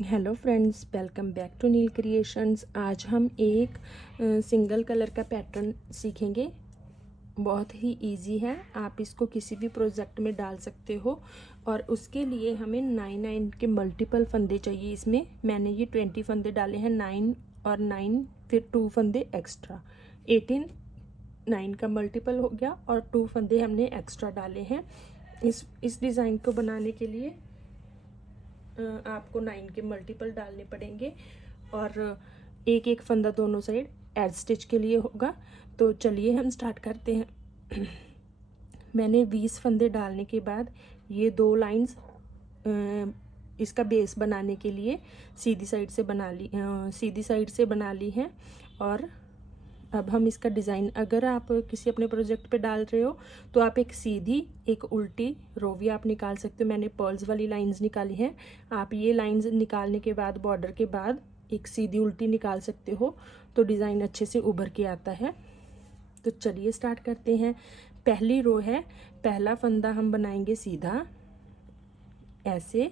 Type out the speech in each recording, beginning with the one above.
Hello friends, welcome back to Neel creations. आज हम एक सिंगल कलर का पैटर्न सीखेंगे। बहुत ही इजी है, आप इसको किसी भी प्रोजेक्ट में डाल सकते हो। और उसके लिए हमें 9 के मल्टीपल फंदे चाहिए। इसमें मैंने ये 20 फंदे डाले हैं, 9 और 9 फिर 2 फंदे एक्स्ट्रा, 18। 9 का मल्टीपल हो गया और 2 फंदे हमने एक्स्ट्रा डाले हैं। इस डिज़ाइन को बनाने के लिए आपको 9 के मल्टीपल डालने पड़ेंगे और एक एक फंदा दोनों साइड एज स्टिच के लिए होगा। तो चलिए हम स्टार्ट करते हैं। मैंने 20 फंदे डालने के बाद ये 2 लाइंस इसका बेस बनाने के लिए सीधी साइड से बना ली हैं। और अब हम इसका डिज़ाइन, अगर आप किसी अपने प्रोजेक्ट पे डाल रहे हो तो आप एक सीधी एक उल्टी रो भी आप निकाल सकते हो। मैंने पर्ल्स वाली लाइंस निकाली हैं। आप ये लाइंस निकालने के बाद बॉर्डर के बाद एक सीधी उल्टी निकाल सकते हो, तो डिज़ाइन अच्छे से उभर के आता है। तो चलिए स्टार्ट करते हैं। पहली रो है, पहला फंदा हम बनाएंगे सीधा ऐसे,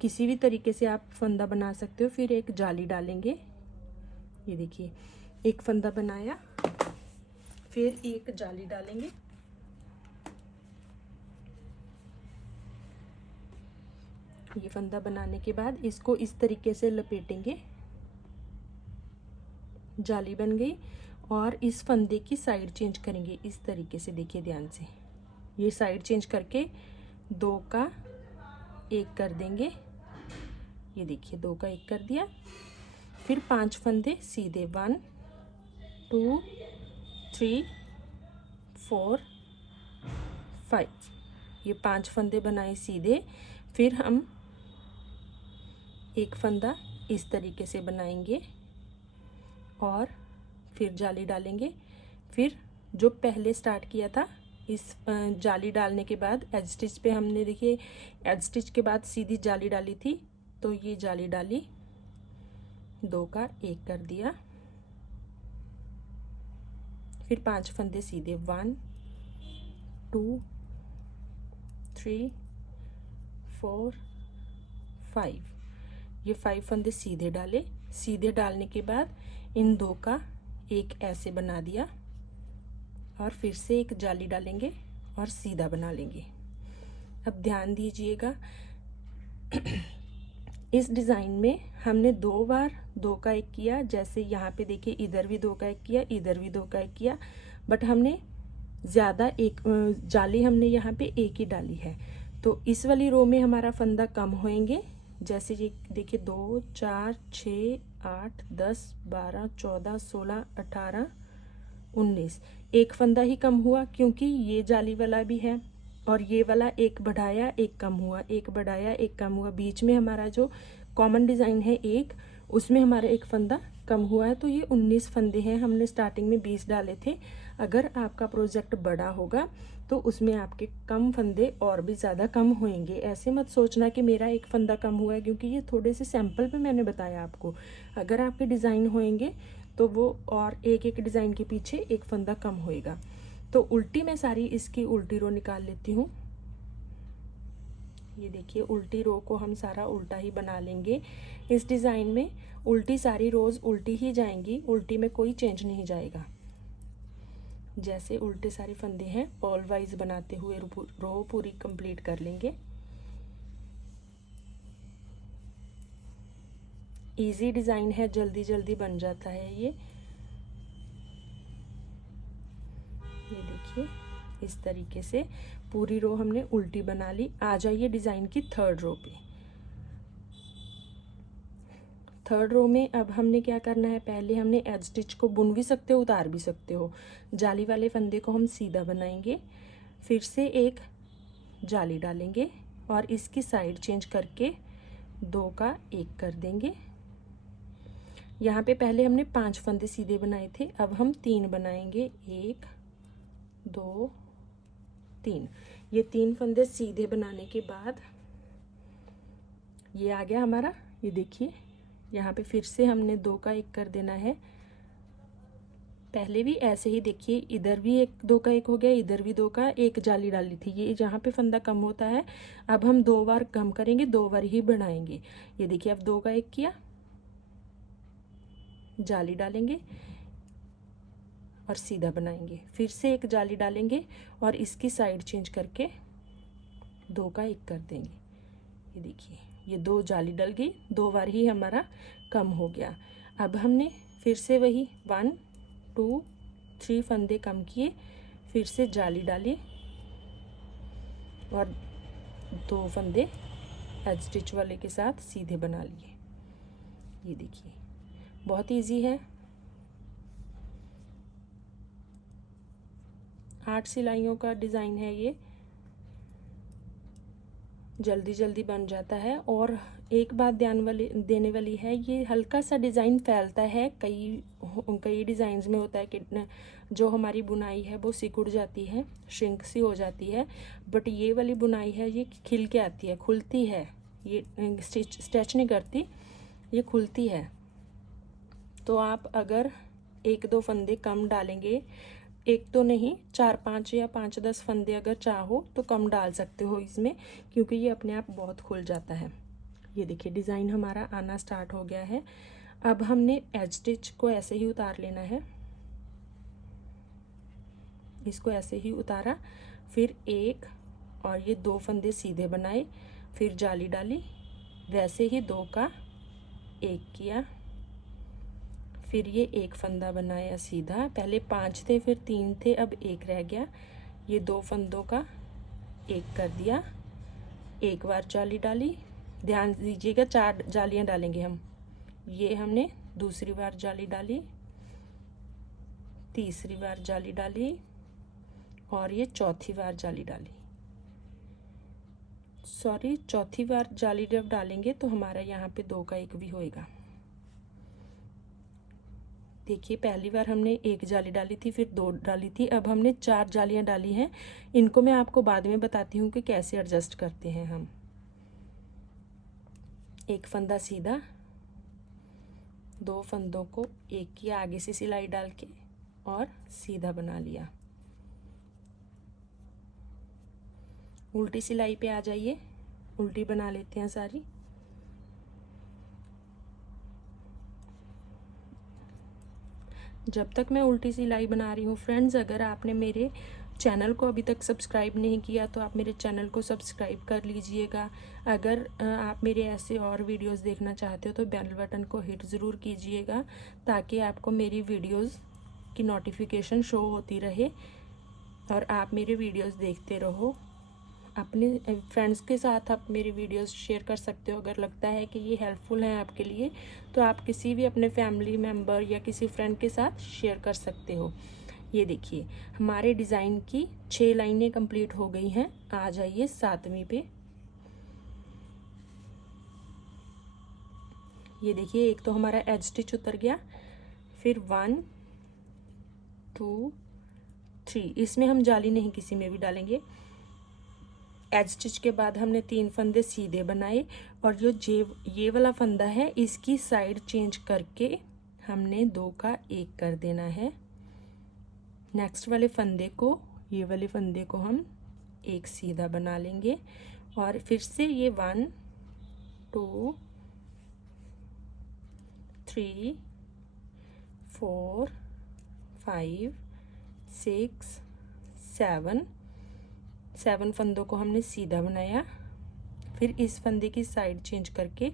किसी भी तरीके से आप फंदा बना सकते हो। फिर एक जाली डालेंगे। ये देखिए, एक फंदा बनाया, फिर एक जाली डालेंगे। ये फंदा बनाने के बाद इसको इस तरीके से लपेटेंगे। जाली बन गई और इस फंदे की साइड चेंज करेंगे इस तरीके से। देखिए ध्यान से, ये साइड चेंज करके 2 का 1 कर देंगे। ये देखिए 2 का 1 कर दिया। फिर 5 फंदे सीधे, 1 2 3 4 5। ये 5 फंदे बनाए सीधे। फिर हम एक फंदा इस तरीके से बनाएंगे और फिर जाली डालेंगे। फिर जो पहले स्टार्ट किया था, इस जाली डालने के बाद एज स्टिच पे हमने, देखिए एज स्टिच के बाद सीधी जाली डाली थी, तो ये जाली डाली, 2 का 1 कर दिया। फिर 5 फंदे सीधे, 1 2 3 4 5। ये 5 फंदे सीधे डाले। सीधे डालने के बाद इन 2 का 1 ऐसे बना दिया और फिर से एक जाली डालेंगे और सीधा बना लेंगे। अब ध्यान दीजिएगा, इस डिज़ाइन में हमने 2 बार 2 का 1 किया। जैसे यहाँ पे देखिए, इधर भी 2 का 1 किया, इधर भी 2 का 1 किया, बट हमने ज़्यादा एक जाली हमने यहाँ पे एक ही डाली है। तो इस वाली रो में हमारा फंदा कम होएंगे। जैसे ये देखिए, 2 4 6 8 10 12 14 16 18 19, एक फंदा ही कम हुआ क्योंकि ये जाली वाला भी है और ये वाला एक बढ़ाया एक कम हुआ, एक बढ़ाया एक कम हुआ। बीच में हमारा जो कॉमन डिज़ाइन है एक, उसमें हमारा एक फंदा कम हुआ है। तो ये 19 फंदे हैं। हमने स्टार्टिंग में 20 डाले थे। अगर आपका प्रोजेक्ट बड़ा होगा तो उसमें आपके कम फंदे और भी ज़्यादा कम होंगे। ऐसे मत सोचना कि मेरा एक फंदा कम हुआ है, क्योंकि ये थोड़े से सैंपल पे मैंने बताया आपको। अगर आपके डिज़ाइन होंगे तो वो और एक एक डिज़ाइन के पीछे एक फंदा कम होएगा। तो उल्टी मैं सारी इसकी उल्टी रो निकाल लेती हूँ। ये देखिए, उल्टी रो को हम सारा उल्टा ही बना लेंगे। इस डिज़ाइन में उल्टी सारी रोज़ उल्टी ही जाएंगी, उल्टी में कोई चेंज नहीं जाएगा। जैसे उल्टे सारे फंदे हैं, पर्ल वाइज बनाते हुए रो पूरी कंप्लीट कर लेंगे। इजी डिज़ाइन है, जल्दी जल्दी बन जाता है ये देखिए, इस तरीके से पूरी रो हमने उल्टी बना ली। आ जाइए डिज़ाइन की थर्ड रो पे। थर्ड रो में अब हमने क्या करना है, पहले हमने एज स्टिच को बुन भी सकते हो, उतार भी सकते हो। जाली वाले फंदे को हम सीधा बनाएंगे, फिर से एक जाली डालेंगे और इसकी साइड चेंज करके 2 का 1 कर देंगे। यहाँ पे पहले हमने 5 फंदे सीधे बनाए थे, अब हम 3 बनाएंगे, 1 2 3। ये 3 फंदे सीधे बनाने के बाद ये आ गया हमारा। ये देखिए, यहाँ पे फिर से हमने 2 का 1 कर देना है पहले भी ऐसे ही देखिए, इधर भी एक 2 का 1 हो गया, इधर भी 2 का 1 जाली डाली थी। ये जहाँ पे फंदा कम होता है अब हम 2 बार कम करेंगे, 2 बार ही बढ़ाएंगे। ये देखिए अब 2 का 1 किया, जाली डालेंगे और सीधा बनाएंगे, फिर से एक जाली डालेंगे और इसकी साइड चेंज करके 2 का 1 कर देंगे। ये देखिए ये 2 जाली डल गई, 2 बार ही हमारा कम हो गया। अब हमने फिर से वही 1 2 3 फंदे कम किए, फिर से जाली डाली और 2 फंदे एज स्टिच वाले के साथ सीधे बना लिए। ये देखिए बहुत इजी है। 8 सिलाइयों का डिज़ाइन है, ये जल्दी जल्दी बन जाता है। और एक बात ध्यान देने वाली है, ये हल्का सा डिज़ाइन फैलता है, कई डिज़ाइंस में होता है कि जो हमारी बुनाई है वो सिकुड़ जाती है, श्रिंक सी हो जाती है, बट ये वाली बुनाई है ये खिल के आती है, खुलती है, ये स्टिच नहीं करती, ये खुलती है। तो आप अगर 1-2 फंदे कम डालेंगे, एक तो नहीं 4-5 या 5-10 फंदे अगर चाहो तो कम डाल सकते हो इसमें, क्योंकि ये अपने आप बहुत खुल जाता है। ये देखिए डिज़ाइन हमारा आना स्टार्ट हो गया है। अब हमने एज स्टिच को ऐसे ही उतार लेना है, इसको ऐसे ही उतारा, फिर 1 और ये 2 फंदे सीधे बनाए, फिर जाली डाली, वैसे ही 2 का 1 किया, फिर ये 1 फंदा बनाया सीधा, पहले 5 थे फिर 3 थे, अब 1 रह गया, ये 2 फंदों का 1 कर दिया, 1 बार जाली डाली, ध्यान दीजिएगा 4 जालियां डालेंगे हम। ये हमने दूसरी बार जाली डाली, तीसरी बार जाली डाली और ये चौथी बार जाली डाली। सॉरी, चौथी बार जाली जब डालेंगे तो हमारा यहाँ पे 2 का 1 भी होएगा। देखिए पहली बार हमने 1 जाली डाली थी, फिर 2 डाली थी, अब हमने 4 जालियां डाली हैं। इनको मैं आपको बाद में बताती हूँ कि कैसे एडजस्ट करते हैं हम। 1 फंदा सीधा, 2 फंदों को 1 किया आगे से सिलाई डाल के और सीधा बना लिया। उल्टी सिलाई पे आ जाइए, उल्टी बना लेते हैं सारी। जब तक मैं उल्टी सिलाई बना रही हूँ फ्रेंड्स, अगर आपने मेरे चैनल को अभी तक सब्सक्राइब नहीं किया तो आप मेरे चैनल को सब्सक्राइब कर लीजिएगा। अगर आप मेरे ऐसे और वीडियोस देखना चाहते हो तो बेल बटन को हिट ज़रूर कीजिएगा, ताकि आपको मेरी वीडियोस की नोटिफिकेशन शो होती रहे और आप मेरे वीडियोस देखते रहो। अपने फ्रेंड्स के साथ आप मेरी वीडियोस शेयर कर सकते हो। अगर लगता है कि ये हेल्पफुल है आपके लिए तो आप किसी भी अपने फैमिली मेम्बर या किसी फ्रेंड के साथ शेयर कर सकते हो। ये देखिए हमारे डिज़ाइन की 6 लाइनें कंप्लीट हो गई हैं। आ जाइए 7वीं पे। ये देखिए एक तो हमारा एज स्टिच उतर गया, फिर 1 2 3, इसमें हम जाली नहीं किसी में भी डालेंगे। एज स्टिच के बाद हमने 3 फंदे सीधे बनाए और जो ये वाला फंदा है इसकी साइड चेंज करके हमने 2 का 1 कर देना है। नेक्स्ट वाले फंदे को, ये वाले फंदे को हम 1 सीधा बना लेंगे और फिर से ये 1 2 3 4 5 6 7 फंदों को हमने सीधा बनाया। फिर इस फंदे की साइड चेंज करके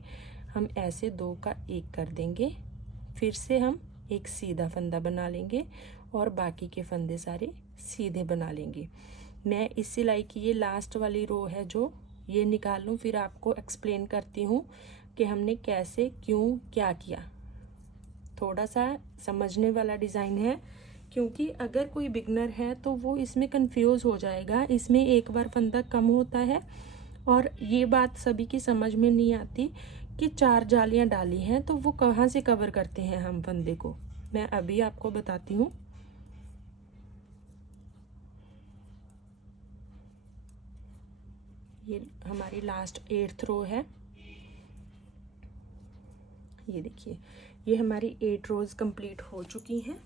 हम ऐसे 2 का 1 कर देंगे, फिर से हम एक सीधा फंदा बना लेंगे और बाकी के फंदे सारे सीधे बना लेंगे। मैं इस सिलाई की ये लास्ट वाली रो है जो ये निकाल लूँ, फिर आपको एक्सप्लेन करती हूँ कि हमने कैसे क्यों क्या किया। थोड़ा सा समझने वाला डिज़ाइन है, क्योंकि अगर कोई बिगनर है तो वो इसमें कंफ्यूज हो जाएगा। इसमें एक बार फंदा कम होता है और ये बात सभी की समझ में नहीं आती कि 4 जालियां डाली हैं तो वो कहाँ से कवर करते हैं हम फंदे को। मैं अभी आपको बताती हूँ। ये हमारी लास्ट 8th रो है। ये देखिए ये हमारी 8 रोज़ कंप्लीट हो चुकी हैं।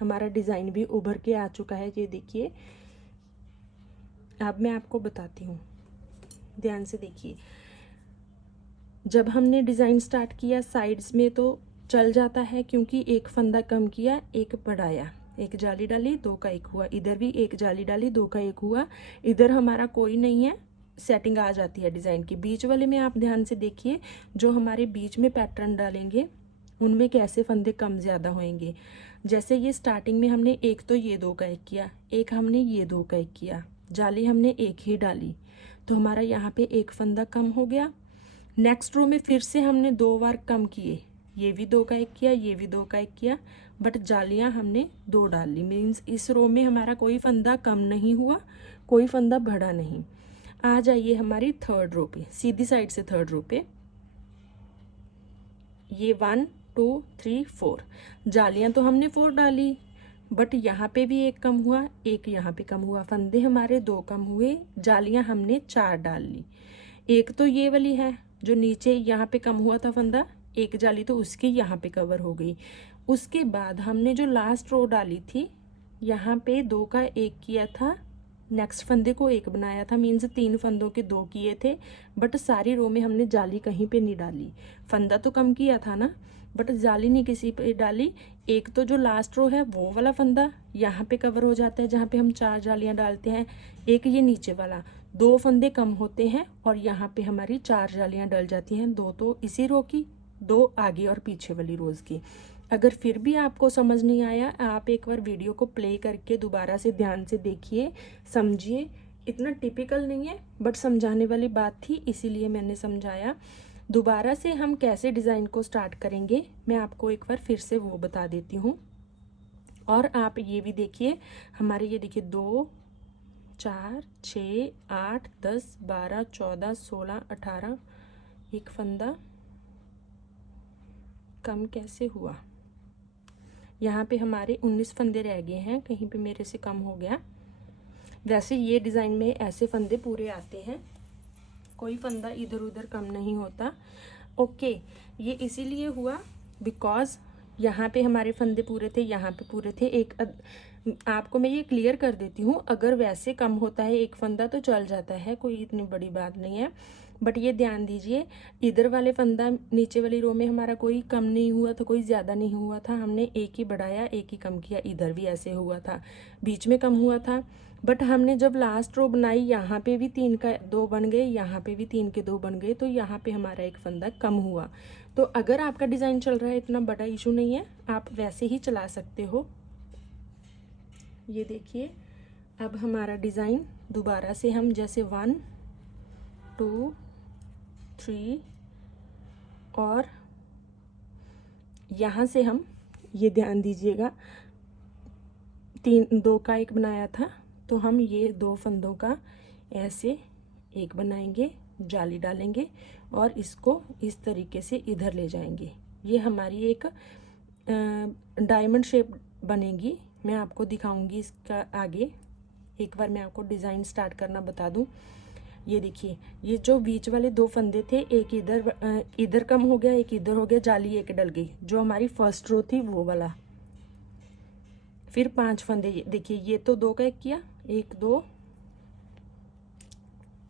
हमारा डिज़ाइन भी उभर के आ चुका है। ये देखिए, अब मैं आपको बताती हूँ, ध्यान से देखिए। जब हमने डिज़ाइन स्टार्ट किया साइड्स में तो चल जाता है, क्योंकि एक फंदा कम किया, एक बढ़ाया, एक जाली डाली, दो का एक हुआ, इधर भी एक जाली डाली, दो का एक हुआ, इधर हमारा कोई नहीं है, सेटिंग आ जाती है डिज़ाइन की। बीच वाले में आप ध्यान से देखिए, जो हमारे बीच में पैटर्न डालेंगे उनमें कैसे फंदे कम ज़्यादा होंगे। जैसे ये स्टार्टिंग में हमने एक तो ये दो का एक किया, एक हमने ये दो का एक किया, जाली हमने एक ही डाली, तो हमारा यहाँ पे एक फंदा कम हो गया। नेक्स्ट रो में फिर से हमने 2 बार कम किए, ये भी 2 का एक किया, ये भी 2 का एक किया, बट जालियाँ हमने 2 डाल ली। मीन्स इस रो में हमारा कोई फंदा कम नहीं हुआ, कोई फंदा बढ़ा नहीं। आ जाइए हमारी थर्ड रो पे, सीधी साइड से थर्ड रो पे। ये 1 2 3 4 जालियाँ तो हमने 4 डाली, बट यहाँ पे भी एक कम हुआ, एक यहाँ पे कम हुआ, फंदे हमारे 2 कम हुए, जालियाँ हमने 4 डाल ली। एक तो ये वाली है जो नीचे यहाँ पे कम हुआ था फंदा, एक जाली तो उसकी यहाँ पे कवर हो गई। उसके बाद हमने जो लास्ट रो डाली थी, यहाँ पे 2 का एक किया था, नेक्स्ट फंदे को एक बनाया था, मीन्स 3 फंदों के 2 किए थे, बट सारी रो में हमने जाली कहीं पे नहीं डाली। फंदा तो कम किया था ना, बट जाली नहीं किसी पे डाली। एक तो जो लास्ट रो है वो वाला फंदा यहाँ पे कवर हो जाता है जहाँ पे हम 4 जालियाँ डालते हैं, एक ये नीचे वाला, 2 फंदे कम होते हैं और यहाँ पे हमारी 4 जालियाँ डल जाती हैं, 2 तो इसी रो की, 2 आगे और पीछे वाली रोज़ की। अगर फिर भी आपको समझ नहीं आया, आप एक बार वीडियो को प्ले करके दोबारा से ध्यान से देखिए, समझिए। इतना टिपिकल नहीं है, बट समझाने वाली बात थी, इसीलिए मैंने समझाया। दोबारा से हम कैसे डिज़ाइन को स्टार्ट करेंगे मैं आपको एक बार फिर से वो बता देती हूँ। और आप ये भी देखिए, हमारे ये देखिए 2 4 6 8 10 12 14 16 18, एक फंदा कम कैसे हुआ। यहाँ पे हमारे 19 फंदे रह गए हैं, कहीं पे मेरे से कम हो गया। वैसे ये डिज़ाइन में ऐसे फंदे पूरे आते हैं, कोई फंदा इधर उधर कम नहीं होता। ओके, ये इसीलिए हुआ बिकॉज यहाँ पे हमारे फंदे पूरे थे, यहाँ पे पूरे थे। आपको मैं ये क्लियर कर देती हूँ, अगर वैसे कम होता है एक फंदा तो चल जाता है, कोई इतनी बड़ी बात नहीं है। बट ये ध्यान दीजिए, इधर वाले फंदा नीचे वाली रो में हमारा कोई कम नहीं हुआ था, कोई ज़्यादा नहीं हुआ था, हमने एक ही बढ़ाया एक ही कम किया। इधर भी ऐसे हुआ था, बीच में कम हुआ था, बट हमने जब लास्ट रो बनाई यहाँ पे भी 3 का 2 बन गए, यहाँ पे भी 3 के 2 बन गए, तो यहाँ पे हमारा एक फंदा कम हुआ। तो अगर आपका डिज़ाइन चल रहा है, इतना बड़ा इशू नहीं है, आप वैसे ही चला सकते हो। ये देखिए, अब हमारा डिज़ाइन दोबारा से हम जैसे 1 2 3 और यहाँ से हम ये ध्यान दीजिएगा, 2 का एक बनाया था, तो हम ये 2 फंदों का ऐसे एक बनाएंगे, जाली डालेंगे और इसको इस तरीके से इधर ले जाएंगे। ये हमारी एक डायमंड शेप बनेगी। मैं आपको दिखाऊंगी इसका आगे। एक बार मैं आपको डिज़ाइन स्टार्ट करना बता दूं। ये देखिए, ये जो बीच वाले 2 फंदे थे, एक इधर कम हो गया, एक इधर हो गया, जाली एक डल गई, जो हमारी फर्स्ट रो थी वो वाला। फिर 5 फंदे, देखिए ये तो 2 का एक किया, 1 2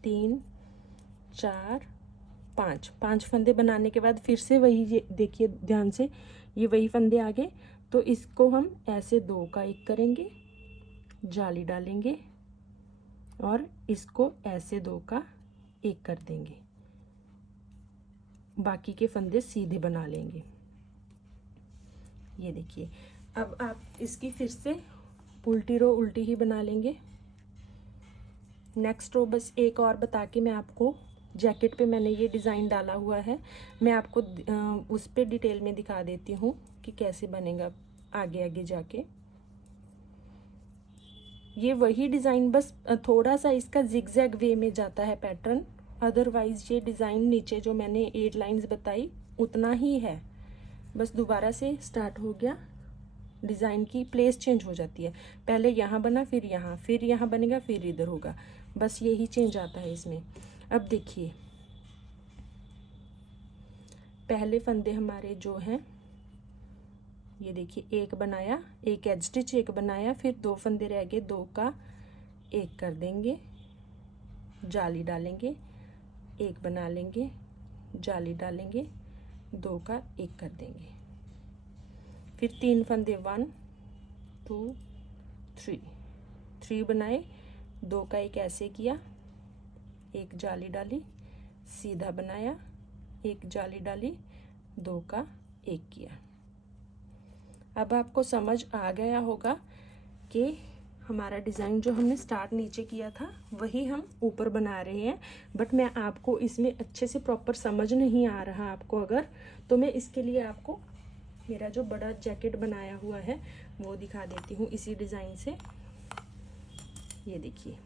3 4 5 फंदे बनाने के बाद फिर से वही, ये देखिए ध्यान से, ये वही फंदे आ गए। तो इसको हम ऐसे 2 का एक करेंगे, जाली डालेंगे और इसको ऐसे 2 का एक कर देंगे, बाकी के फंदे सीधे बना लेंगे। ये देखिए, अब आप इसकी फिर से उल्टी रो उल्टी ही बना लेंगे। नेक्स्ट रो बस एक और बता के मैं आपको, जैकेट पे मैंने ये डिज़ाइन डाला हुआ है, मैं आपको उस पर डिटेल में दिखा देती हूँ कि कैसे बनेगा आगे आगे जाके। ये वही डिज़ाइन, बस थोड़ा सा इसका जिगजैग वे में जाता है पैटर्न, अदरवाइज ये डिज़ाइन नीचे जो मैंने 8 लाइंस बताई उतना ही है। बस दोबारा से स्टार्ट हो गया, डिज़ाइन की प्लेस चेंज हो जाती है, पहले यहाँ बना, फिर यहाँ बनेगा, फिर इधर होगा, बस यही चेंज आता है इसमें। अब देखिए, पहले फंदे हमारे जो हैं ये देखिए एक बनाया, एक एज स्टिच एक बनाया, फिर 2 फंदे रह गए, 2 का एक कर देंगे, जाली डालेंगे, एक बना लेंगे, जाली डालेंगे, 2 का एक कर देंगे, फिर 3 फंदे 1 2 3 बनाए, 2 का एक ऐसे किया, एक जाली डाली, सीधा बनाया, एक जाली डाली, 2 का एक किया। अब आपको समझ आ गया होगा कि हमारा डिज़ाइन जो हमने स्टार्ट नीचे किया था वही हम ऊपर बना रहे हैं, बट मैं आपको इसमें अच्छे से प्रॉपर समझ नहीं आ रहा आपको अगर, तो मैं इसके लिए आपको मेरा जो बड़ा जैकेट बनाया हुआ है वो दिखा देती हूँ इसी डिज़ाइन से। ये देखिए,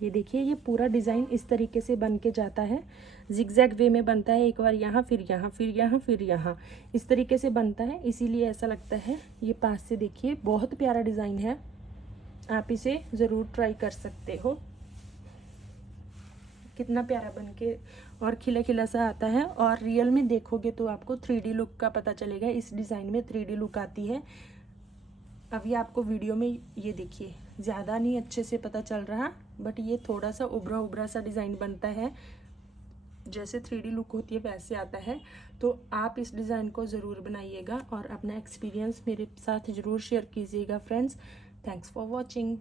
ये देखिए, ये पूरा डिज़ाइन इस तरीके से बन के जाता है, जिगजैग वे में बनता है, एक बार यहाँ फिर यहाँ फिर यहाँ फिर यहाँ, इस तरीके से बनता है, इसीलिए ऐसा लगता है। ये पास से देखिए, बहुत प्यारा डिज़ाइन है, आप इसे ज़रूर ट्राई कर सकते हो। कितना प्यारा बन के और खिला खिला सा आता है, और रियल में देखोगे तो आपको 3D लुक का पता चलेगा। इस डिज़ाइन में 3D लुक आती है। अभी आपको वीडियो में ये देखिए ज़्यादा नहीं अच्छे से पता चल रहा, बट ये थोड़ा सा उभरा उभरा सा डिज़ाइन बनता है, जैसे 3D लुक होती है वैसे आता है। तो आप इस डिज़ाइन को ज़रूर बनाइएगा और अपना एक्सपीरियंस मेरे साथ ज़रूर शेयर कीजिएगा फ्रेंड्स। Thanks for watching.